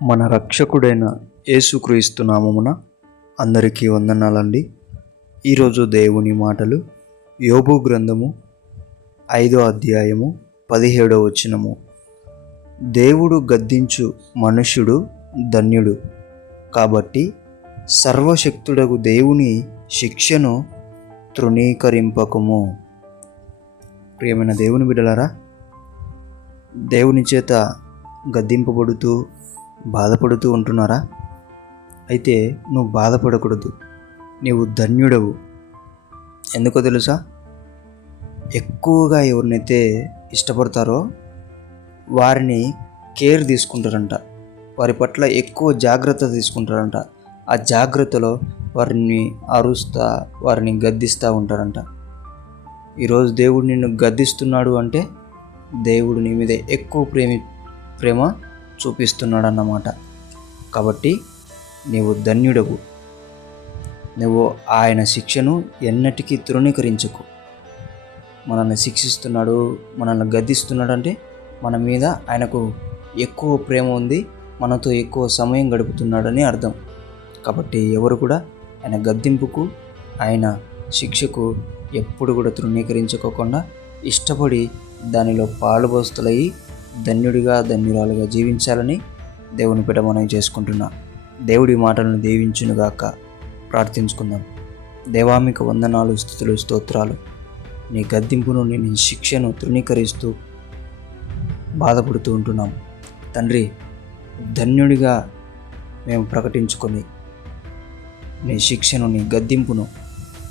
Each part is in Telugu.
మన రక్షకుడైన యేసుక్రీస్తు నామమున అందరికీ వందనాలండి. ఈరోజు దేవుని మాటలు యోబు గ్రంథము 5వ అధ్యాయము 17వ వచనము. దేవుడు గద్దించు మనుష్యుడు ధన్యుడు, కాబట్టి సర్వశక్తుడగు దేవుని శిక్షను తృణీకరింపకము. ప్రియమైన దేవుని బిడ్డలారా, దేవుని చేత గద్దింపబడుతూ బాధపడుతూ ఉంటున్నారా? అయితే నువ్వు బాధపడకూడదు, నీవు ధన్యుడవు. ఎందుకో తెలుసా? ఎక్కువగా ఎవరినైతే ఇష్టపడతారో వారిని కేర్ తీసుకుంటారంట, వారి పట్ల ఎక్కువ జాగ్రత్త తీసుకుంటారంట. ఆ జాగ్రత్తలో వారిని అరుస్తా, వారిని గద్దిస్తూ ఉంటారంట. ఈరోజు దేవుడు నిన్ను గద్దిస్తున్నాడు అంటే దేవుడు నీ మీద ఎక్కువ ప్రేమ చూపిస్తున్నాడు అన్నమాట. కాబట్టి నీవు ధన్యుడవు. నువ్వు ఆయన శిక్షను ఎన్నటికీ తృణీకరించకు. మనల్ని శిక్షిస్తున్నాడు, మనల్ని గద్దిస్తున్నాడు అంటే మన మీద ఆయనకు ఎక్కువ ప్రేమ ఉంది, మనతో ఎక్కువ సమయం గడుపుతున్నాడని అర్థం. కాబట్టి ఎవరు కూడా ఆయన గద్దింపుకు, ఆయన శిక్షకు ఎప్పుడు కూడా తృణీకరించుకోకుండా ఇష్టపడి దానిలో పాలుబోస్తులయ్యి ధన్యుడిగా ధన్యురాలుగా జీవించాలని దేవుని పేట మనవి చేసుకుంటున్నా. దేవుడి మాటలను దీవించునుగాక. ప్రార్థించుకుందాం. దేవామిక వందనాలు, స్తుతులు, స్తోత్రాలు. నీ గద్దింపును, నీ శిక్షను తృణీకరిస్తూ బాధపడుతూ ఉంటున్నాం తండ్రి. ధన్యుడిగా మేము ప్రకటించుకొని నీ శిక్షను, నీ గద్దింపును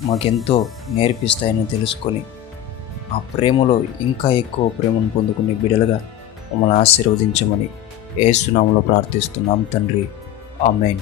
మాకెంతో నేర్పిస్తాయని తెలుసుకొని ఆ ప్రేమలో ఇంకా ఎక్కువ ప్రేమను పొందుకునే బిడ్డలుగా మమ్మల్ని ఆశీర్వదించమని యేసు నామములో ప్రార్థిస్తున్నాం తండ్రి. ఆమేన్.